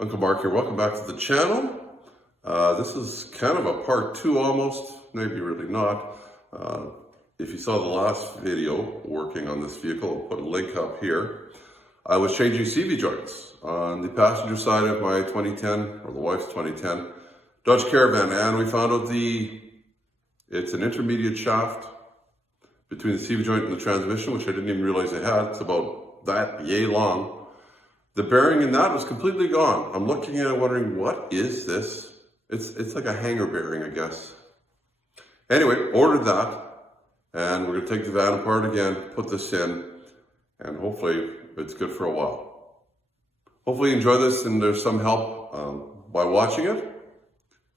Unclemarks here. Welcome back to the channel. This is kind of a part 2 almost, maybe really not. If you saw the last video working on this vehicle, I'll put a link up here. I was changing CV joints on the passenger side of my 2010, or the wife's 2010, Dodge Caravan, and we found out it's an intermediate shaft between the CV joint and the transmission, which I didn't even realize I had. It's about that yay long. The bearing in that was completely gone. I'm looking at it wondering, what is this? It's like a hanger bearing, I guess. Anyway, ordered that, and we're gonna take the van apart again, put this in, and hopefully it's good for a while. Hopefully you enjoy this and there's some help by watching it.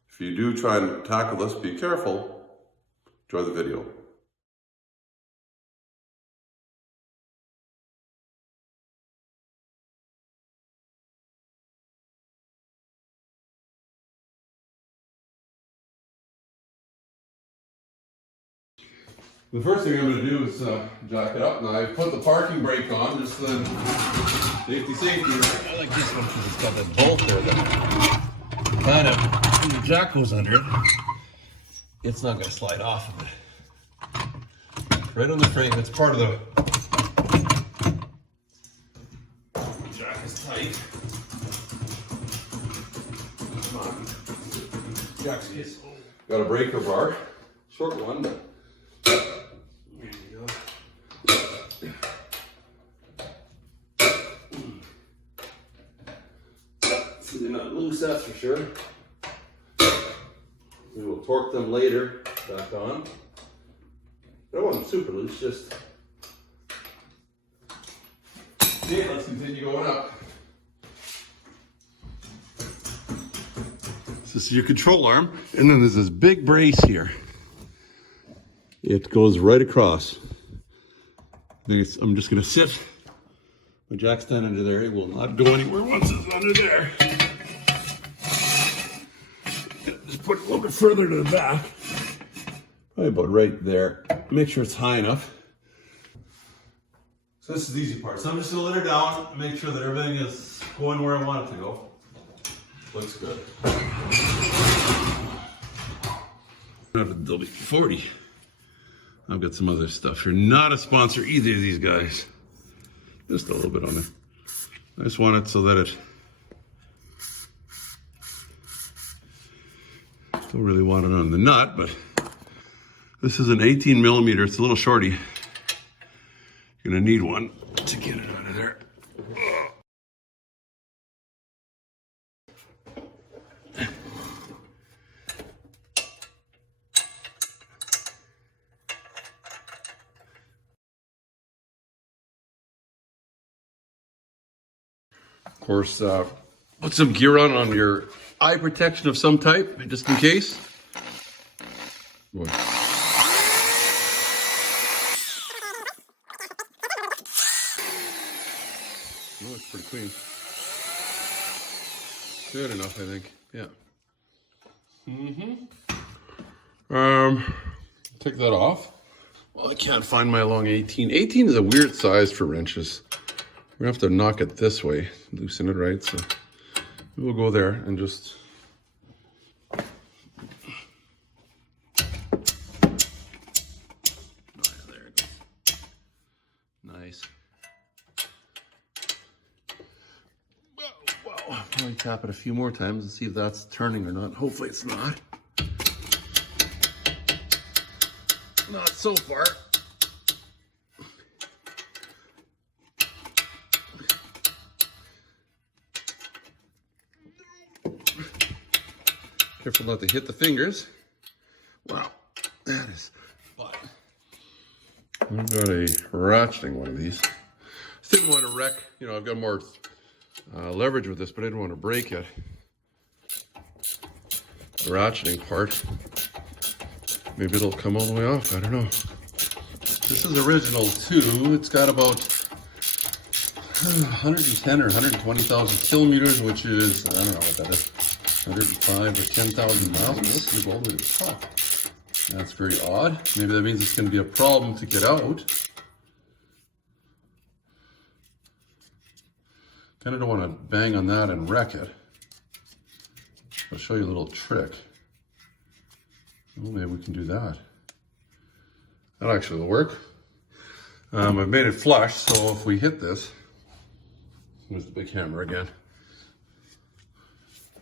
If you do try and tackle this, be careful. Enjoy the video. The first thing I'm going to do is jack it up. Now I put the parking brake on, just then safety. I like this one because it's got that bolt there that kind of, when the jack goes under it, it's not going to slide off of it. Right on the frame, it's part of the jack is tight. Come on. Jack's case. Got a breaker bar, short one. They're not loose, that's for sure. We will torque them later back on. I don't want them super loose, just. Okay, let's continue going up. So this is your control arm, and then there's this big brace here. It goes right across. I'm just going to sit my jack stand under there. It will not go anywhere once it's under there. Just put it a little bit further to the back. Probably about right there. Make sure it's high enough. So this is the easy part. So I'm just going to let her down and make sure that everything is going where I want it to go. Looks good. I have a W40. I've got some other stuff here. Not a sponsor either of these guys. Just a little bit on it. I just want it so that it... Don't really want it on the nut, but this is an 18 millimeter. It's a little shorty. You're gonna need one to get it out of there. Of course, put some gear on your eye protection of some type, just in case. Boy. Oh, it's pretty clean. Good enough, I think. Yeah. Take that off. Well, I can't find my long 18. 18 is a weird size for wrenches. We're gonna have to knock it this way, loosen it right. So we'll go there and just. Oh, yeah, there it goes. Nice. Whoa. I'll probably tap it a few more times and see if that's turning or not. Hopefully it's not. Not so far. Careful not to hit the fingers. Wow, that is fun. I've got a ratcheting one of these. I didn't want to wreck, I've got more leverage with this, but I didn't want to break it. The ratcheting part. Maybe it'll come all the way off, I don't know. This is original too. It's got about 110 or 120,000 kilometers, which is, I don't know what that is. 105 or 10,000 miles. Let's move all the way to the top. That's very odd. Maybe that means it's going to be a problem to get out. Kind of don't want to bang on that and wreck it. I'll show you a little trick. Well, maybe we can do that. That actually will work. I've made it flush, so if we hit this, there's the big hammer again.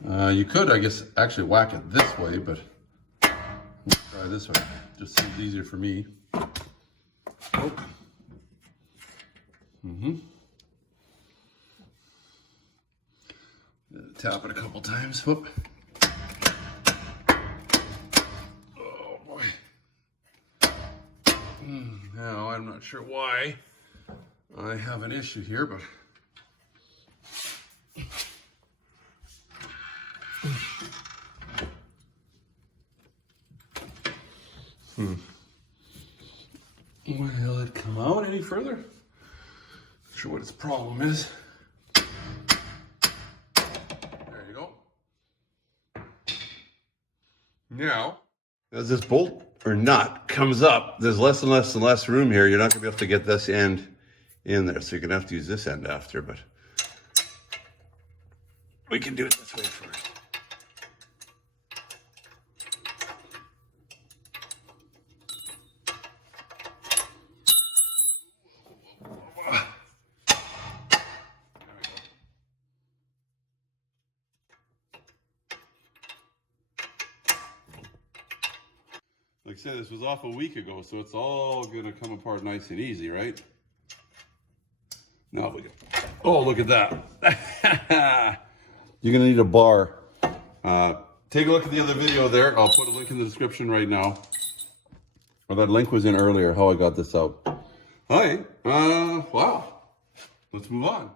You could, I guess, actually whack it this way, but let's try this way. Just seems easier for me. Oh. Tap it a couple times. Whoop. Oh boy. Now I'm not sure why I have an issue here, but will it come out any further? Not sure what its problem is. There you go. Now, as this bolt or nut comes up, there's less and less and less room here. You're not going to be able to get this end in there, so you're going to have to use this end after, but we can do it this way first. Like I said, this was off a week ago, so it's all gonna come apart nice and easy, right? Now we go. Oh, look at that. You're gonna need a bar. Take a look at the other video there. I'll put a link in the description right now. Or that link was in earlier, how I got this out. Hi, wow. Let's move on.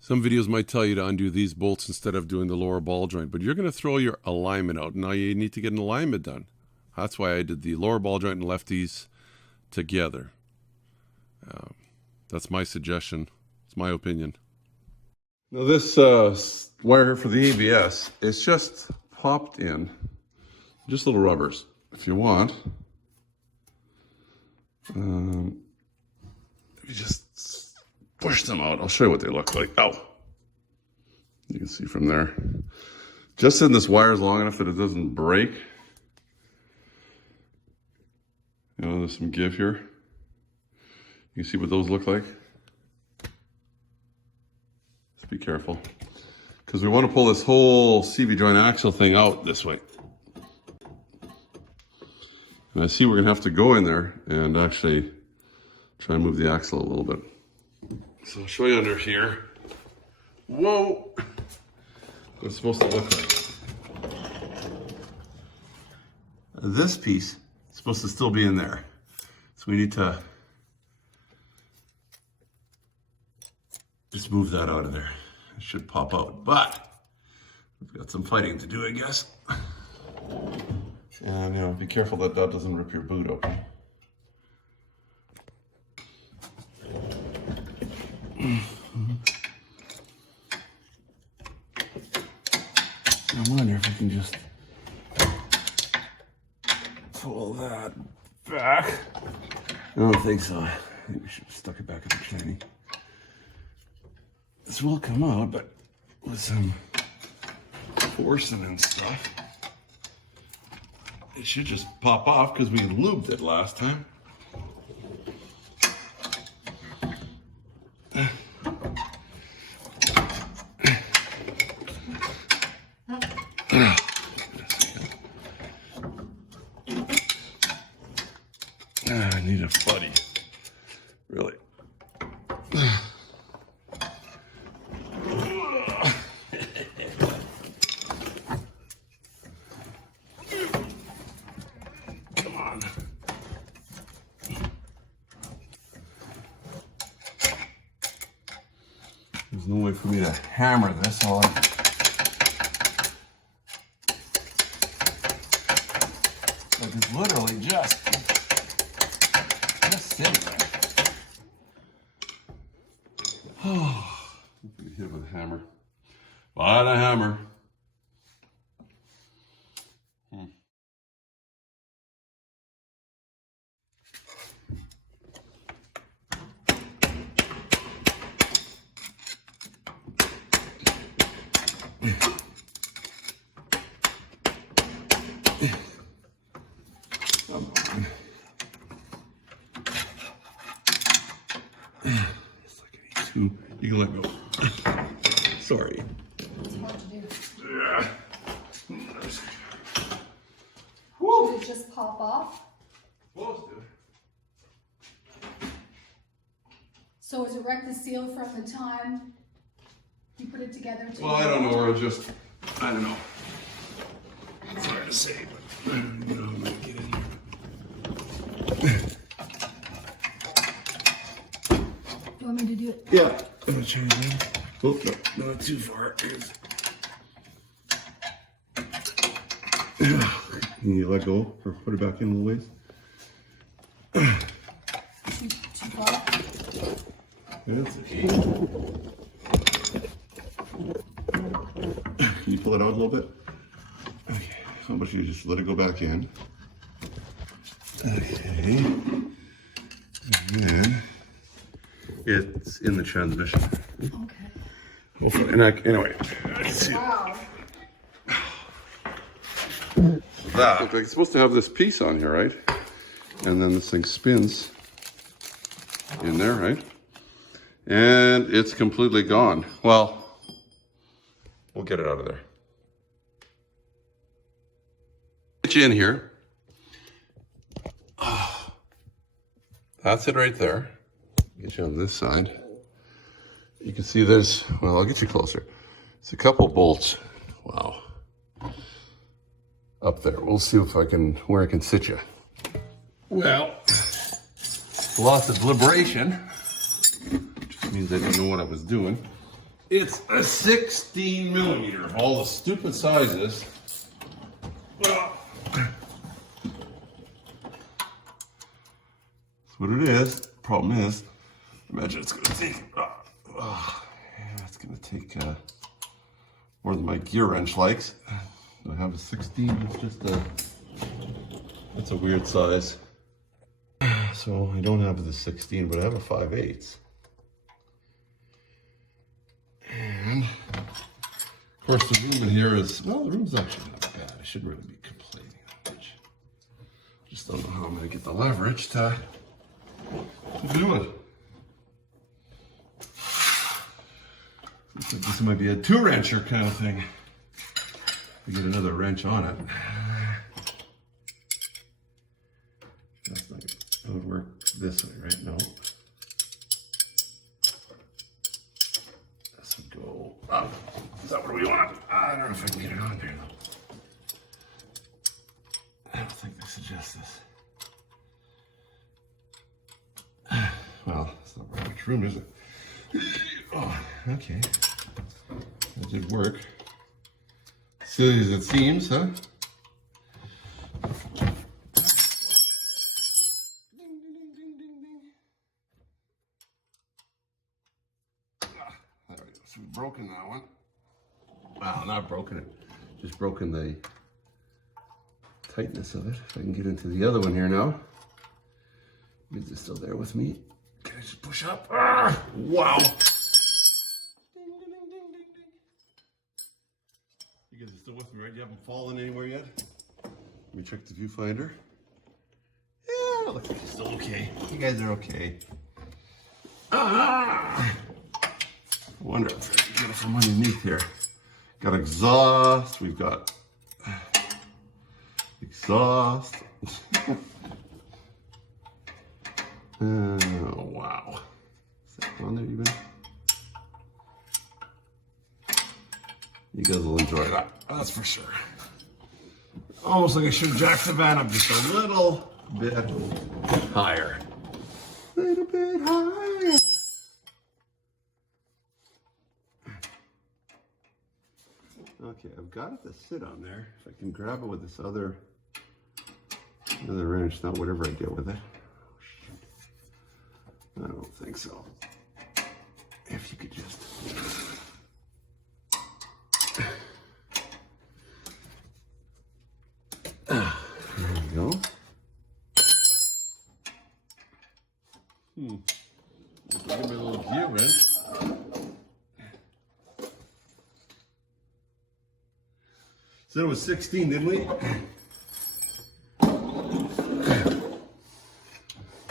Some videos might tell you to undo these bolts instead of doing the lower ball joint, but you're gonna throw your alignment out. Now you need to get an alignment done. That's why I did the lower ball joint and left these together. That's my suggestion. It's my opinion. Now this wire for the ABS is just popped in. Just little rubbers. If you want, if you just push them out, I'll show you what they look like. Oh, you can see from there. Just in this wire is long enough that it doesn't break. You know, there's some give here. You can see what those look like. Just be careful, because we want to pull this whole CV joint axle thing out this way. And I see we're going to have to go in there and actually try and move the axle a little bit. So I'll show you under here. Whoa! What it's supposed to look like. This piece is supposed to still be in there. So we need to just move that out of there. It should pop out, but we've got some fighting to do, I guess. And, you know, be careful that that doesn't rip your boot open. I wonder if we can just pull that back. I don't think so. I think we should have stuck it back in the tranny. This will come out, but with some forcing and stuff, it should just pop off because we lubed it last time. I need a buddy, really. Come on. There's no way for me to hammer this on. Like it's literally just sitting there. Oh, hit it with a hammer. But a hammer. Sorry. It's hard to do. Woo! Did it just pop off? Close to. So is it wrecked the seal from the time you put it together? To Well, I don't know, or just, I don't know. It's hard to say, but you know, I'm gonna get in here. You want me to do it? Yeah. I'm gonna try again. Oh, no, not too far. Can you let go or put it back in a little ways? Too far? That's okay. Can you pull it out a little bit? Okay. How about you just let it go back in? Okay. And then it's in the transmission. Okay. Hopefully, and anyway, let's see. Wow. That. Look like it's supposed to have this piece on here, right? And then this thing spins in there, right? And it's completely gone. Well, we'll get it out of there. Get you in here. That's it right there. Get you on this side. You can see there's, well, I'll get you closer. It's a couple bolts. Wow. Up there. We'll see if I can, where I can sit you. Well, lots of deliberation. Just means I didn't know what I was doing. It's a 16 millimeter of all the stupid sizes. Well, that's what it is. Problem is, imagine it's going to take, it's going to take more than my gear wrench likes. I have a 16, it's just that's a weird size. So I don't have the 16, but I have a 5/8. And of course the room in here is, well, the room's actually not bad. I shouldn't really be complaining that much. Just don't know how I'm gonna get the leverage to do it. Looks like this might be a 2-wrencher kind of thing. We get another wrench on it. That's not good. It would work this way, right? No. This would go up. Is that what we want? I don't know if I can get it on there though. I don't think they suggest this. Well, it's not very much room, is it? Oh, okay. That did work. Silly as it seems, huh? There we go. So we've broken that one. Wow, not broken it. Just broken the tightness of it. If I can get into the other one here now. Is it still there with me? Can I just push up? Ah, wow. You guys are still with me, right? You haven't fallen anywhere yet? Let me check the viewfinder. Yeah, looks like it's still okay. You guys are okay. Ah! I wonder if I can get it from underneath here. Got exhaust. We've got exhaust. Oh, wow. Is that on there even? You guys will enjoy that. That's for sure. Almost like I should have jacked the van up just a little bit higher. A little bit higher. Okay, I've got it to sit on there. If I can grab it with this other wrench, not whatever I get with it. Oh, shoot. I don't think so. If you could just... There we go. Give me a little gear wrench. So it was 16, didn't we?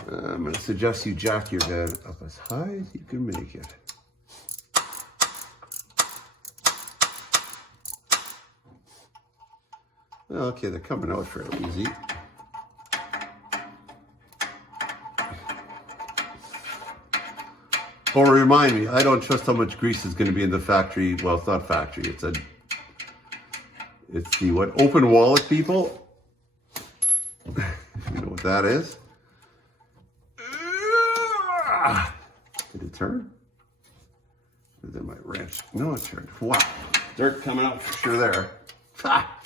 I'm going to suggest you jack your van up as high as you can make it. Okay, they're coming out fairly easy. Oh, remind me, I don't trust how much grease is going to be in the factory. Well, it's not factory. It's the what? Open wallet people. You know what that is? Did it turn? Or did my wrench? No, it turned. Wow, dirt coming out for sure there. Ha!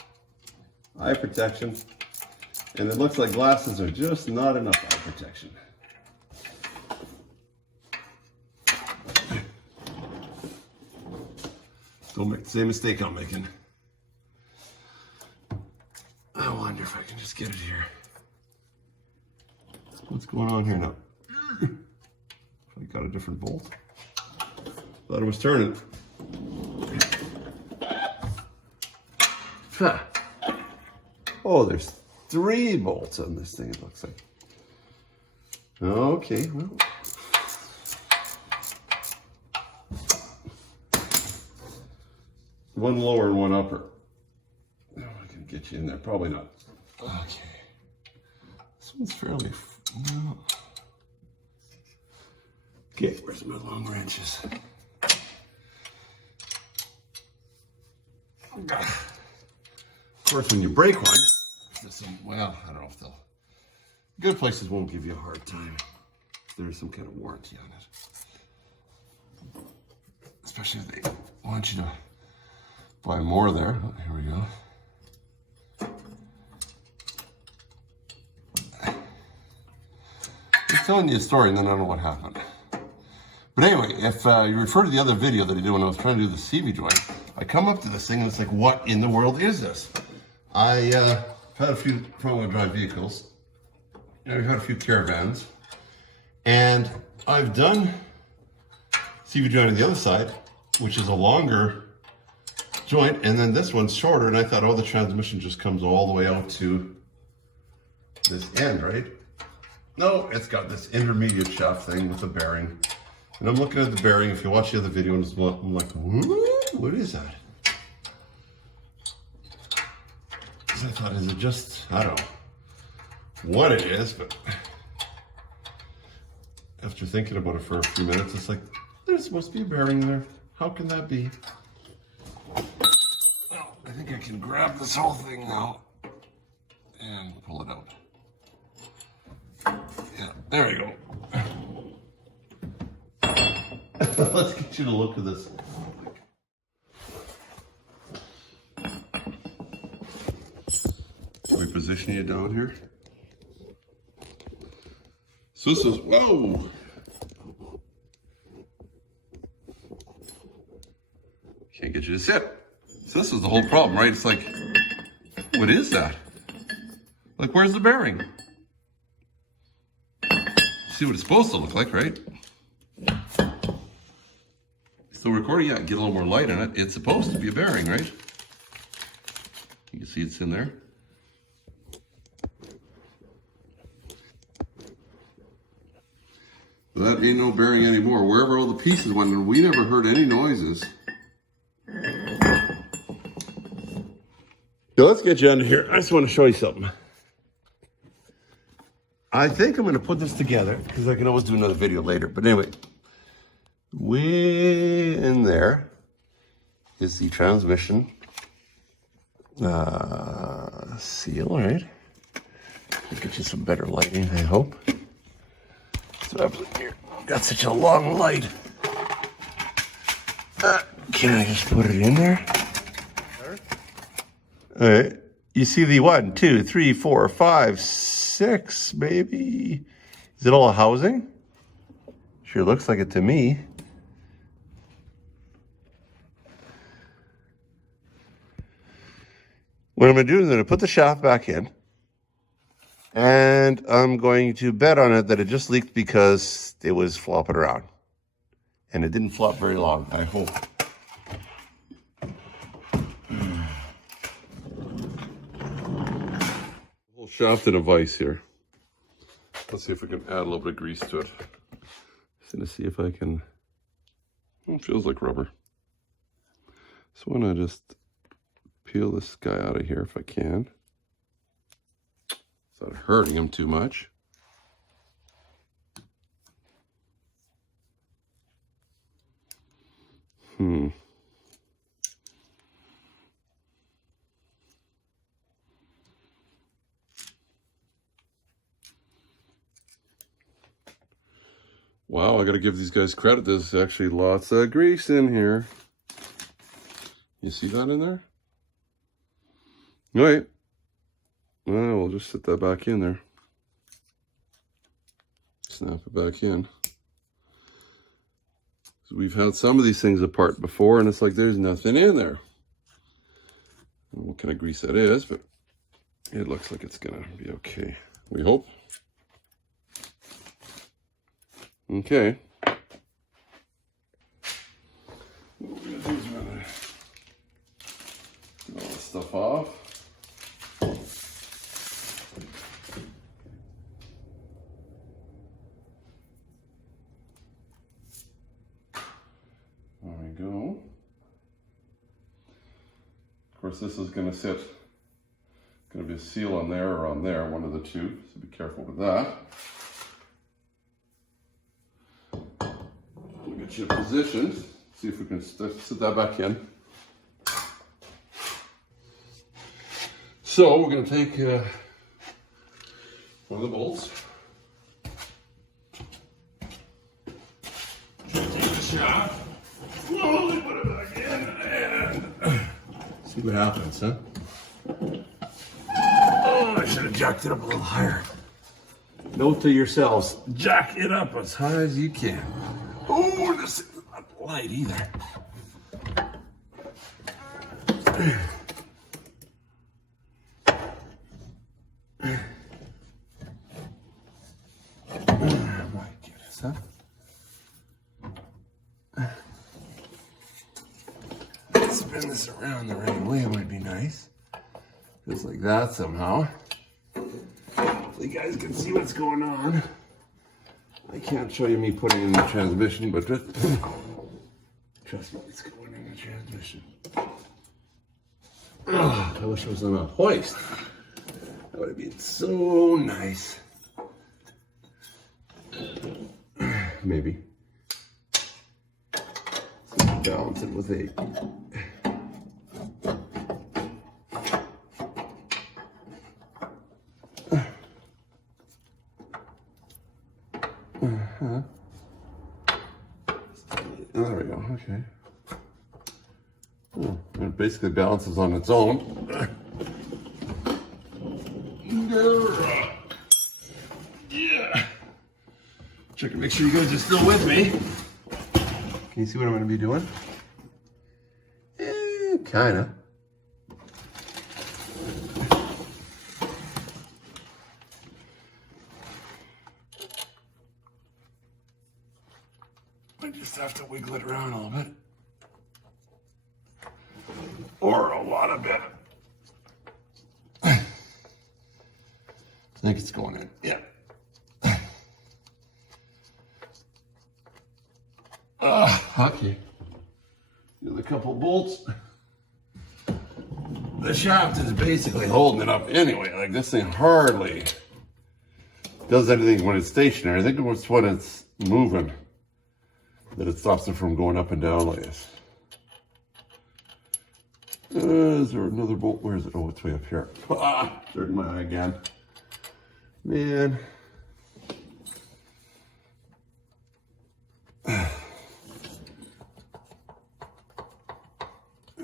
Eye protection, and it looks like glasses are just not enough eye protection. Don't make the same mistake I'm making. I wonder if I can just get it here. What's going on here now? I got a different bolt. Thought it was turning. Oh, there's 3 bolts on this thing, it looks like. Okay, well. One lower and one upper. Oh, I can get you in there. Probably not. Okay. This one's fairly... No. Okay, where's my long wrenches? Of course, when you break one, well, I don't know if they'll... Good places won't give you a hard time if there's some kind of warranty on it. Especially if they want you to buy more there. Oh, here we go. I'm telling you a story and then I don't know what happened. But anyway, if you refer to the other video that I did when I was trying to do the CV joint, I come up to this thing and it's like, what in the world is this? I've had a few front-wheel drive vehicles. I've had a few caravans. And I've done CV joint on the other side, which is a longer joint, and then this one's shorter, and I thought, oh, the transmission just comes all the way out to this end, right? No, it's got this intermediate shaft thing with a bearing. And I'm looking at the bearing. If you watch the other video, I'm like, what is that? Because I thought, is it just, I don't know what it is, but after thinking about it for a few minutes, it's like, there's supposed to be a bearing there. How can that be? Well, I think I can grab this whole thing now and pull it out. Yeah, there you go. Let's get you to look at this. Can we position you down here? So this is, whoa! Can't get you to sit. So this is the whole problem, right? It's like, what is that? Like, where's the bearing? See what it's supposed to look like, right? Still recording? Yeah, get a little more light on it. It's supposed to be a bearing, right? You can see it's in there. But that ain't no bearing anymore. Wherever all the pieces went, and we never heard any noises. Yeah, let's get you under here. I just want to show you something. I think I'm going to put this together because I can always do another video later. But anyway, way in there is the transmission seal, right? I'll get you some better lighting, I hope. So I've here got such a long light. Can I just put it in there? All right. You see the 1, 2, 3, 4, 5, 6, maybe. Is it all housing? Sure looks like it to me. What I'm going to do is I'm going to put the shaft back in. And I'm going to bet on it that it just leaked because it was flopping around. And it didn't flop very long, I hope. Whole shaft in a vise here. Let's see if we can add a little bit of grease to it. Just gonna see if I can. It feels like rubber. So I'm gonna just peel this guy out of here if I can. without hurting him too much. Wow, I gotta give these guys credit. There's actually lots of grease in here. You see that in there? All right. Well, we'll just set that back in there. Snap it back in. So we've had some of these things apart before, and it's like there's nothing in there. I don't know what kind of grease that is, but it looks like it's gonna be okay. We hope. Okay. What we're gonna do is we're gonna get all this stuff off. There we go. Of course, this is gonna sit, gonna be a seal on there or on there, one of the two, so be careful with that. Get you positioned. See if we can sit that back in. So we're going to take one of the bolts. Take the shaft. Slowly put it back in and see what happens, huh? Oh, I should have jacked it up a little higher. Note to yourselves, jack it up as high as you can. Oh, this is not light either. My goodness, huh? Spin this around the right way might be nice. Just like that somehow. So you guys can see what's going on. I can't show you me putting in the transmission, but just trust me, it's going in the transmission. Oh, I wish it was on a hoist. That would have been so nice. Maybe. So balance it with a there we go, okay. Oh, it basically balances on its own. Yeah. Check and make sure you guys are still with me. Can you see what I'm going to be doing? Kinda. I just have to wiggle it around a little bit. Or a lot of bit. I think it's going in. Yeah. Okay. There's a couple bolts. The shaft is basically holding it up anyway. Like this thing hardly does anything when it's stationary. I think it's when it's moving that it stops it from going up and down like this. Is there another bolt? Where is it? Oh, it's way up here. Ah, hurting my eye again. Man.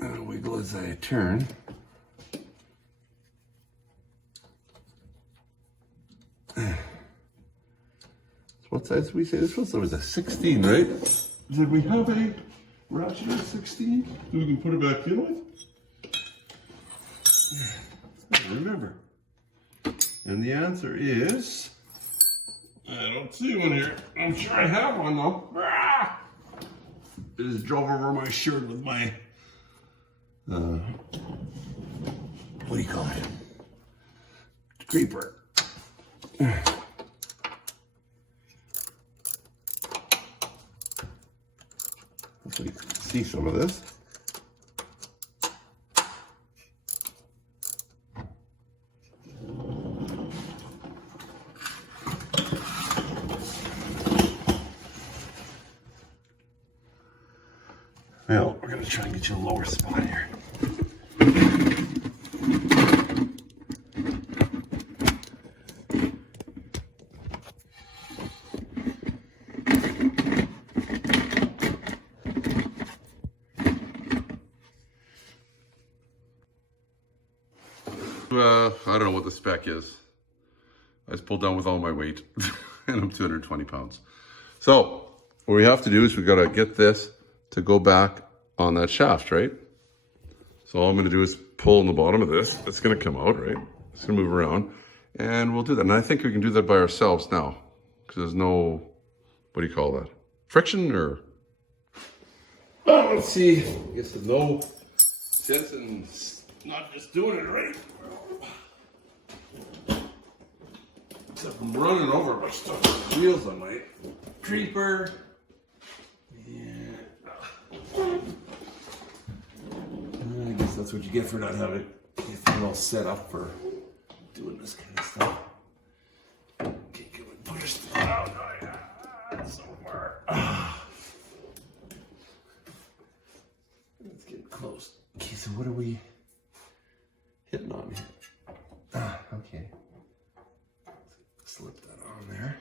I'll wiggle as I turn. What size did we say this was? There was a 16, right? Did we have a ratchet at 16 that we can put it back in with? I don't remember. And the answer is, I don't see one here. I'm sure I have one though. Ah! It just drove over my shirt with my, what do you call it? Creeper. Hopefully you can see some of this. gonna try and get you a lower spot here. I don't know what the spec is. I just pulled down with all my weight and I'm 220 pounds. So what we have to do is we got to get this to go back on that shaft, right? So all I'm going to do is pull in the bottom of this. It's going to come out, right? It's going to move around and we'll do that. And I think we can do that by ourselves now because there's no, what do you call that? Friction or? Well, let's see. I guess there's no sense in not just doing it right. Except I'm running over a bunch of stuff with the wheels on my creeper. Yeah. I guess that's what you get for not having it all set up for doing this kind of stuff. Okay, can we push this out? Oh, yeah. Somewhere. Let's get close. Okay, so what are we hitting on here? Okay. Slip that on there.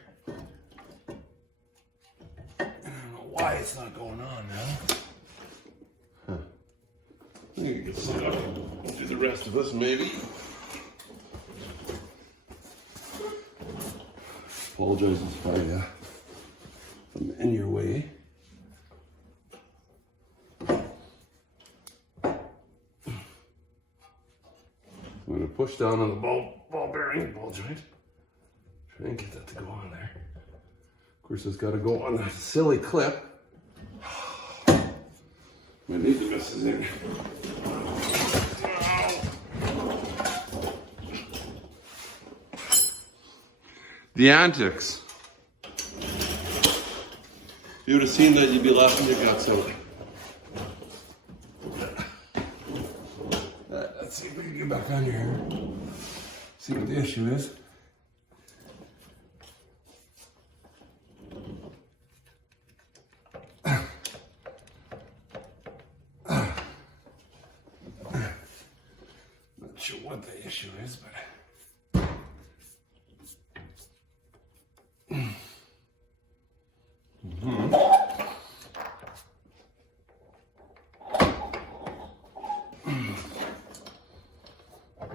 I don't know why it's not going on now. Huh. I think I can set up and do the rest of this maybe. Apologize if I'm in your way. I'm going to push down on the ball bearing, ball joint. Try and get that to go on there. Of course, it's got to go on that silly clip. I need to mess this in. The antics. If you would have seen that, you'd be laughing your guts out. Let's see if we can get back on here. See what the issue is. Not sure what the issue is, but.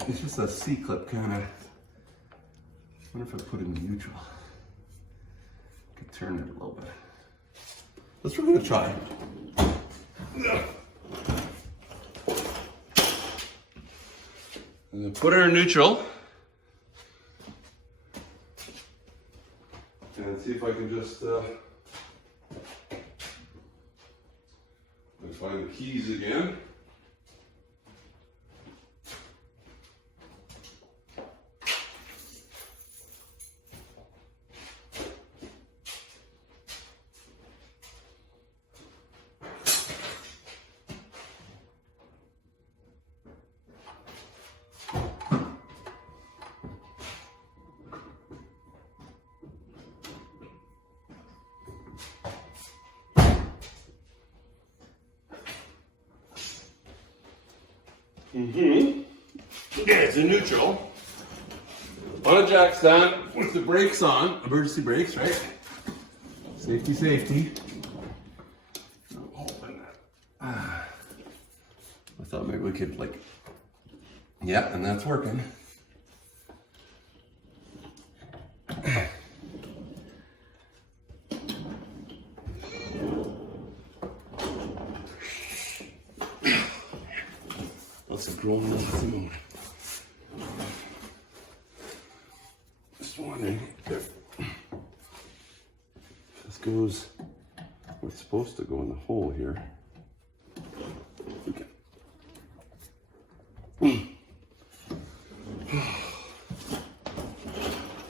It's just a C-clip kind of. I wonder if I put it in neutral. I could turn it a little bit. Let's really try. I'm gonna put her in neutral. And see if I can just find the keys again. Okay, it's in neutral. On a jack stand with the brakes on, emergency brakes, right? Safety, safety. I'm hoping that. I thought maybe we could yeah, and that's working. Lots of growing at the moment. Just wondering if this goes where it's supposed to go in the hole here. Okay.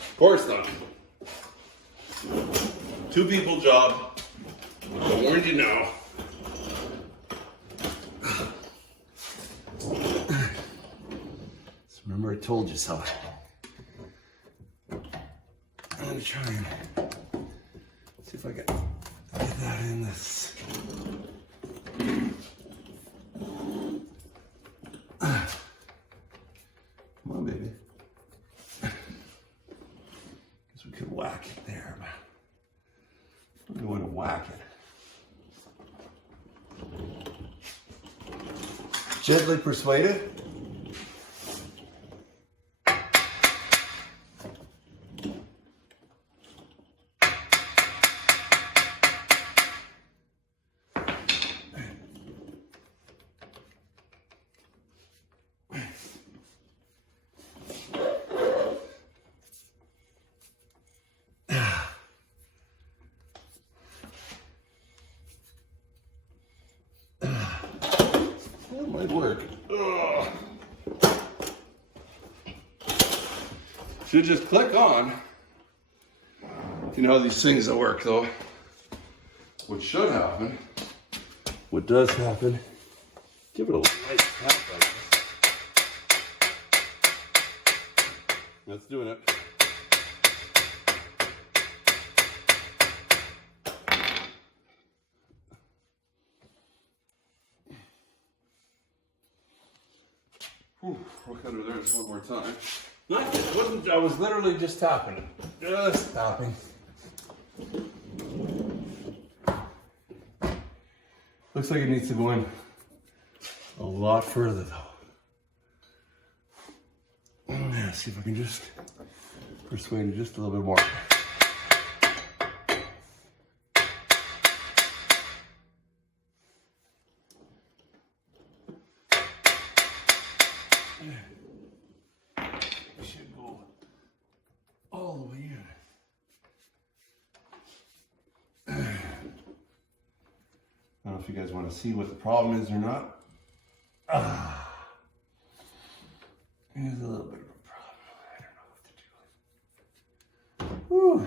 Of course not. Two people job. I warned you now. Remember I told you so. I'm gonna try and see if I can get that in this. Come on, baby. Guess we could whack it there, but I don't want to whack it. Gently persuade it. That might work. Ugh. Should just click on. You know how these things work though. What should happen, what does happen, give it a nice tap like this. That's doing it. Whew, look under there just one more time. I was literally just tapping it. Just tapping. Looks like it needs to go in a lot further though. Yeah, see if I can just persuade it just a little bit more. Should go all the way in. I don't know if you guys want to see what the problem is or not. There's a little bit of a problem. I don't know what to do. Whew.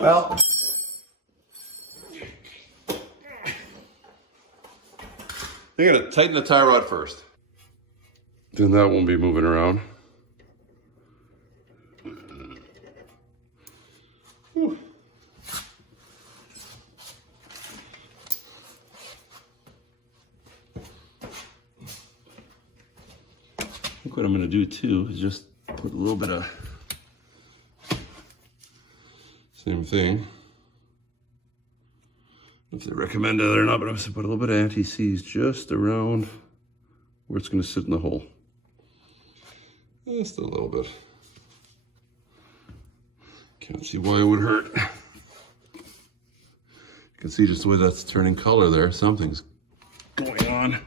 Well, You gotta tighten the tie rod first. Then that won't be moving around. Whew. I think what I'm going to do too is just put a little bit of Same thing. if they recommend it or not, but I'm just gonna put a little bit of anti-seize just around where it's gonna sit in the hole. Just a little bit. Can't see why it would hurt. You can see just the way that's turning color there. Something's going on.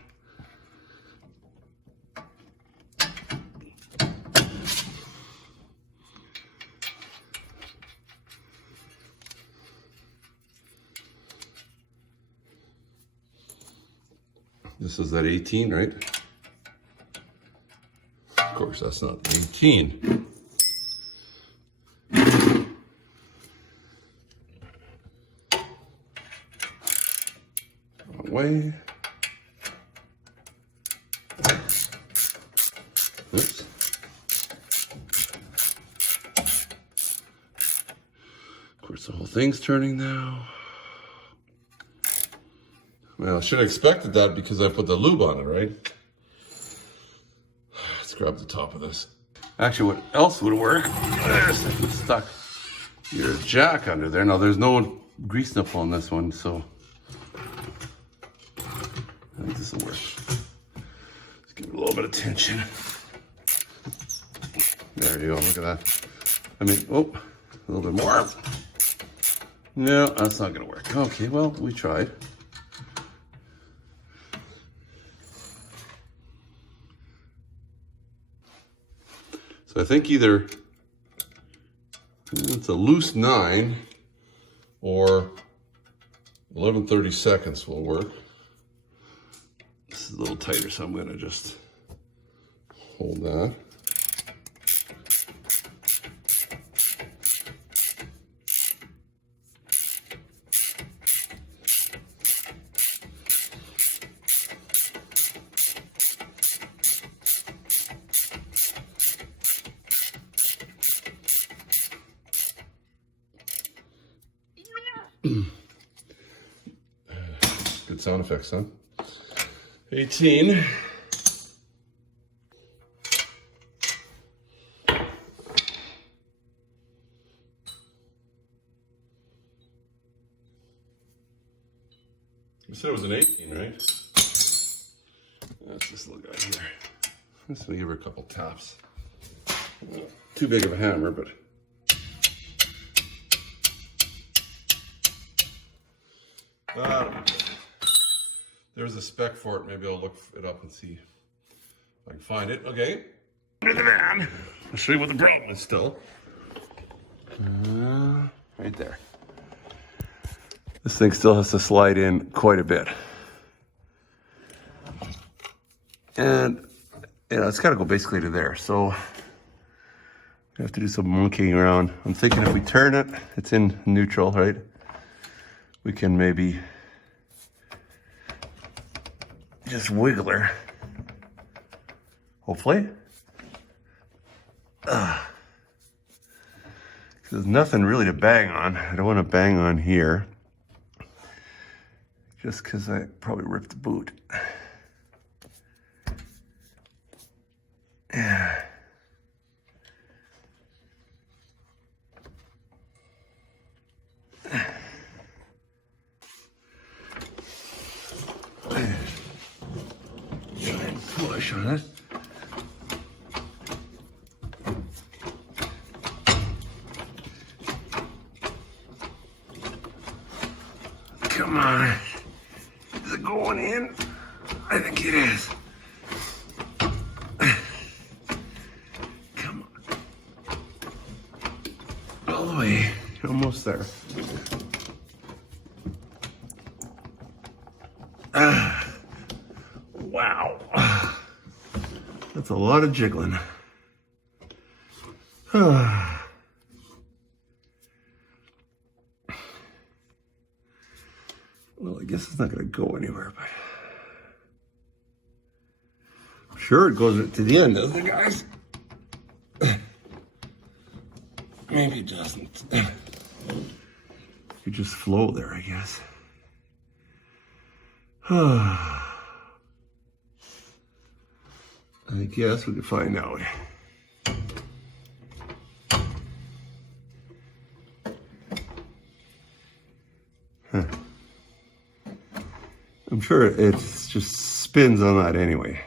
This is that 18, right? Of course, that's not 18. Wrong way. Oops. Of course, the whole thing's turning now. Well, I should have expected that because I put the lube on it, right? Let's grab the top of this. Actually, what else would work? There's something stuck. Your jack under there. Now, there's no grease nipple on this one, so I think this will work. Let's give it a little bit of tension. There you go. Look at that. I mean, oh, a little bit more. No, that's not gonna work. Okay, well, we tried. So I think either it's a loose 9 or 11/30 seconds will work. This is a little tighter, so I'm gonna just Hold that. Good sound effects, huh? 18. You said it was an 18, right? That's this little guy here. I'm just gonna give her a couple taps. Too big of a hammer, but. There's a spec for it. Maybe I'll look it up and see if I can find it. Okay. Under the van. I'll show you what the problem is still. Right there. This thing still has to slide in quite a bit. And, you know, it's got to go basically to there. So, we have to do some monkeying around. I'm thinking if we turn it, it's in neutral, right? We can maybe just wiggle her. Hopefully. There's nothing really to bang on. I don't want to bang on here. Just because I probably ripped the boot. Yeah. Try and push on it. Come on. Is it going in? I think it is. Come on. All the way. Almost there. Wow. That's a lot of jiggling. Well, I guess it's not going to go anywhere, but I'm sure it goes to the end, doesn't it, guys? Maybe it doesn't. You just flow there, I guess. I guess we could find out. I'm sure it just spins on that anyway.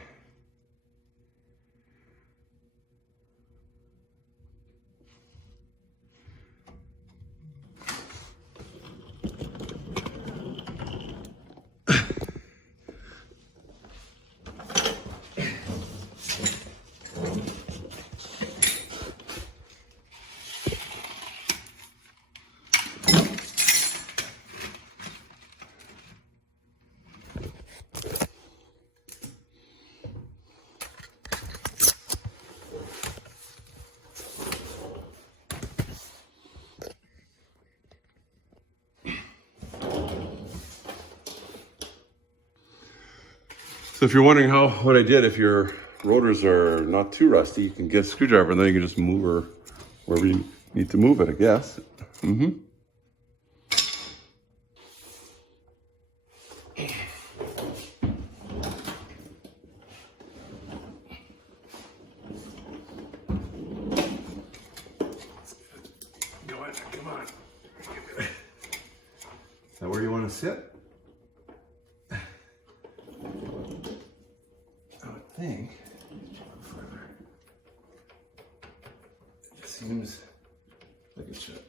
So if you're wondering what I did, if your rotors are not too rusty, you can get a screwdriver and then you can just move her wherever you need to move it, I guess. Go on, come on. Is that where you want to sit? I think it seems like it should.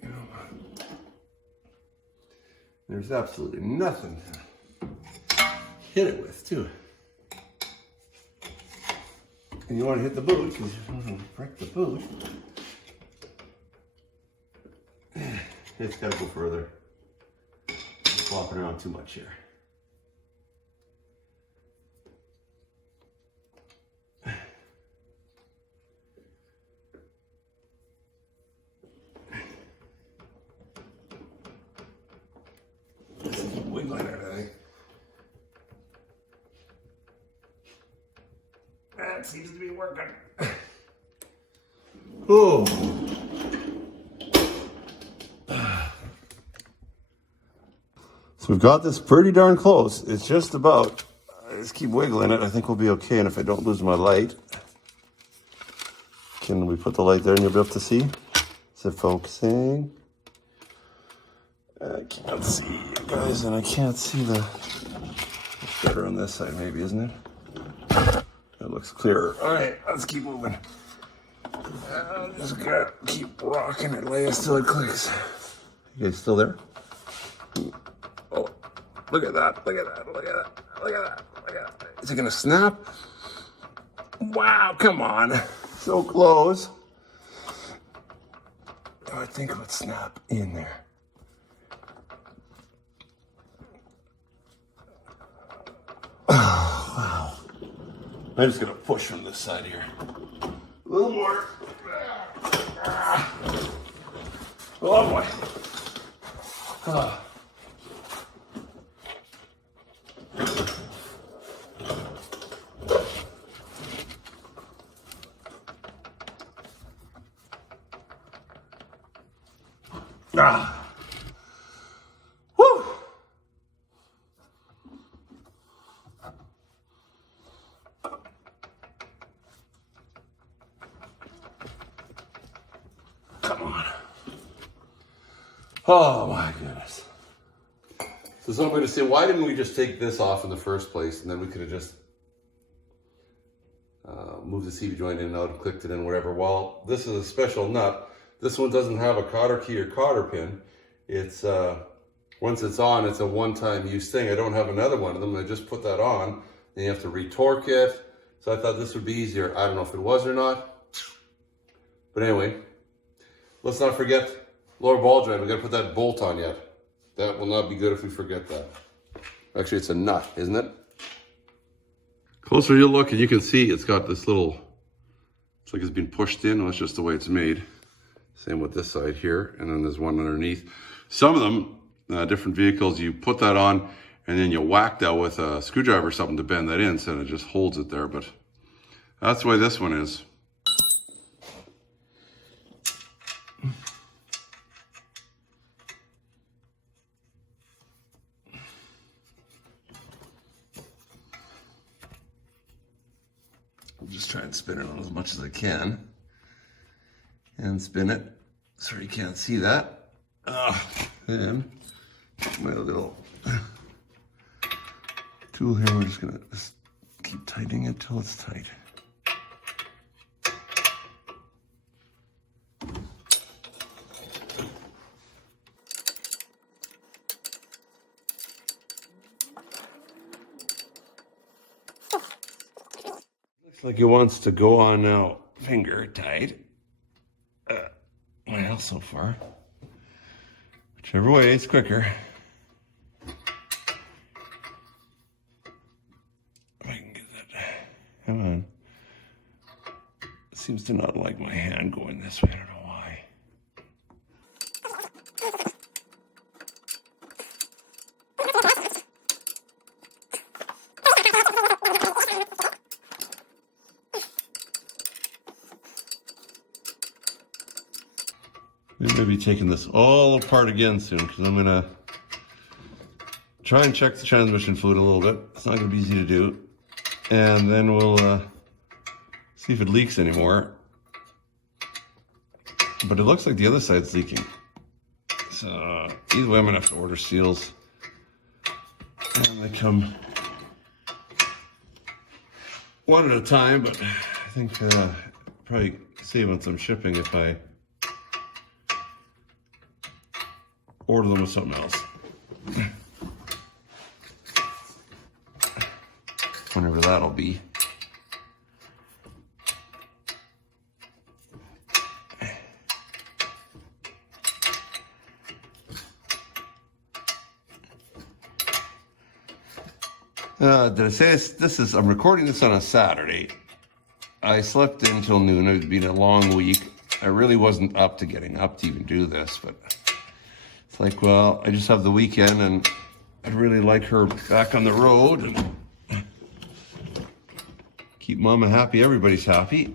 You know, there's absolutely nothing to hit it with, too. And you want to hit the boot because you don't want to break the boot. It's got to go further. It's flopping around too much here. Wiggling everything. That seems to be working. Oh. So we've got this pretty darn close. It's just about, I just keep wiggling it. I think we'll be okay. And if I don't lose my light, can we put the light there and you'll be able to see? Is it focusing? I can't see, you guys, and I can't see the... It's better on this side maybe, isn't it? It looks clearer. All right, let's keep moving. I'm just gonna keep rocking it, lay it till it clicks. You guys still there? Oh, look at that, look at that, look at that, look at that, look at that. Is it gonna snap? Wow, come on. So close. Oh, I think it would snap in there. Oh, wow. I'm just gonna push from this side here. A little more. Oh boy. Ah. Ah. Woo. Come on. Oh my goodness. So somebody to say, why didn't we just take this off in the first place, and then we could have just moved the CV joint in and out and clicked it in, whatever. Well, this is a special nut. This one doesn't have a cotter key or cotter pin. It's once it's on, it's a one-time use thing. I don't have another one of them. I just put that on, then you have to retorque it. So I thought this would be easier. I don't know if it was or not. But anyway, let's not forget lower ball joint. We got to put that bolt on yet. That will not be good if we forget that. Actually, it's a nut, isn't it? Closer you look and you can see it's got this little, it's like it's been pushed in. Well, that's just the way it's made. Same with this side here, and then there's one underneath. Some of them, different vehicles, you put that on and then you whack that with a screwdriver or something to bend that in, so it just holds it there. But that's the way this one is. I'll just try and spin it on as much as I can. And spin it so you can't see that. And my little tool here, we're just gonna keep tightening it till it's tight. Looks like it wants to go on now, finger tight. Well, so far. Whichever way, it's quicker. If I can get that. Come on. It seems to not like my hand going this way. I don't know why. We may be taking this all apart again soon, because I'm going to try and check the transmission fluid a little bit. It's not going to be easy to do. And then we'll see if it leaks anymore. But it looks like the other side's leaking. So either way, I'm going to have to order seals. And they come one at a time, but I think probably save on some shipping if I order them with something else. Whenever that'll be. Did I say this? I'm recording this on a Saturday. I slept in till noon. It's been a long week. I really wasn't up to getting up to even do this, but it's like, well, I just have the weekend and I'd really like her back on the road and keep Mama happy, everybody's happy.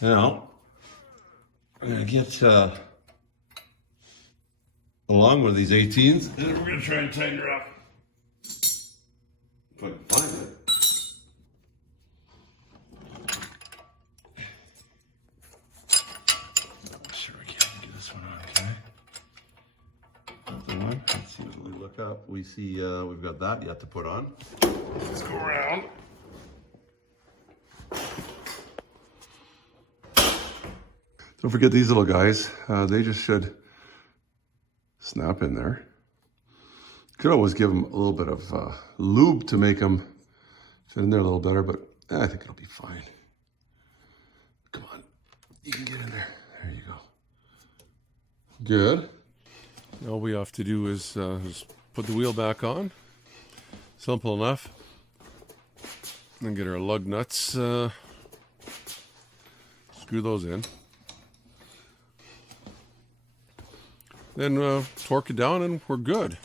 Now, I'm gonna get along with these 18s, and then we're going to try and tighten her up. If I can find it. Sure we can do this one on, okay? That's the one. Let's see, when we look up, we see we've got that yet to put on. Let's go around. Don't forget these little guys. They just should snap in there. Could always give them a little bit of lube to make them fit in there a little better, but I think it'll be fine. Come on, you can get in there. There you go. Good. All we have to do is put the wheel back on. Simple enough. And get our lug nuts. Screw those in. Then torque it down and we're good.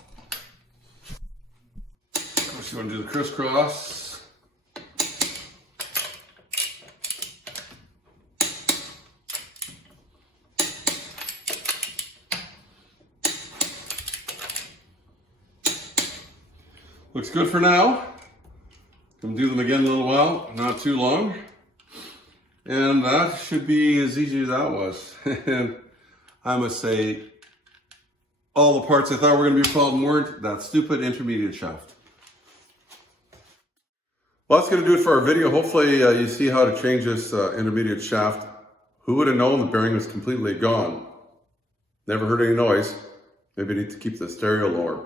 Of course, you want to do the crisscross. Looks good for now. Come do them again in a little while, not too long. And that should be as easy as that was. And I must say, all the parts I thought were going to be a problem weren't. That stupid intermediate shaft. Well, that's going to do it for our video. Hopefully you see how to change this intermediate shaft. Who would have known the bearing was completely gone? Never heard any noise. Maybe I need to keep the stereo lower.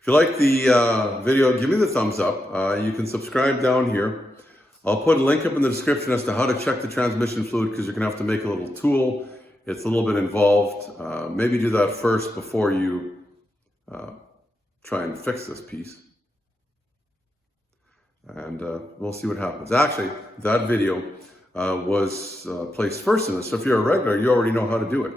If you like the video, give me the thumbs up. You can subscribe down here. I'll put a link up in the description as to how to check the transmission fluid, because you're going to have to make a little tool. It's a little bit involved. Maybe do that first before you try and fix this piece. And we'll see what happens. Actually, that video was placed first in this. So if you're a regular, you already know how to do it.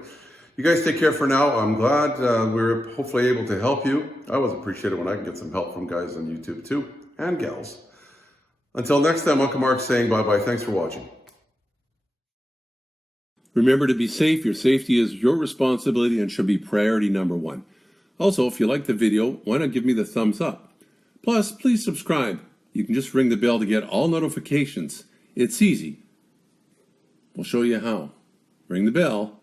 You guys take care for now. I'm glad we're hopefully able to help you. I always appreciate it when I can get some help from guys on YouTube too, and gals. Until next time, Unclemarks saying bye-bye. Thanks for watching. Remember to be safe. Your safety is your responsibility and should be priority number one. Also, if you like the video, why not give me the thumbs up? Plus, please subscribe. You can just ring the bell to get all notifications. It's easy. We'll show you how. Ring the bell.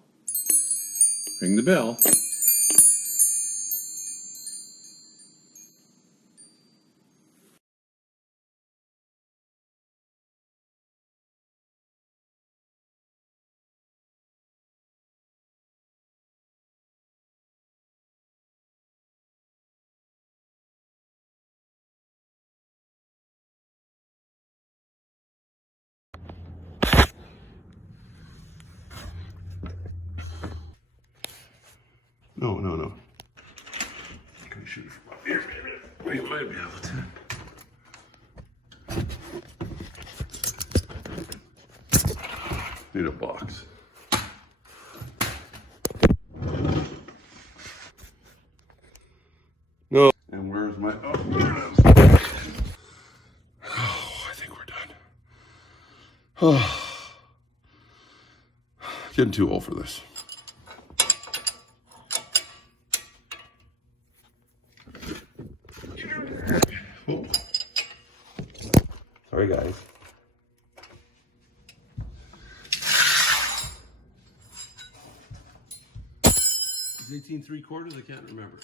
Ring the bell. No. Can we shoot it from up here? We might be able to. Need a box. No. And where's my... Oh, there it is. Oh, I think we're done. Oh. Getting too old for this. Oh. Sorry, guys. Is 18 3/4? I can't remember.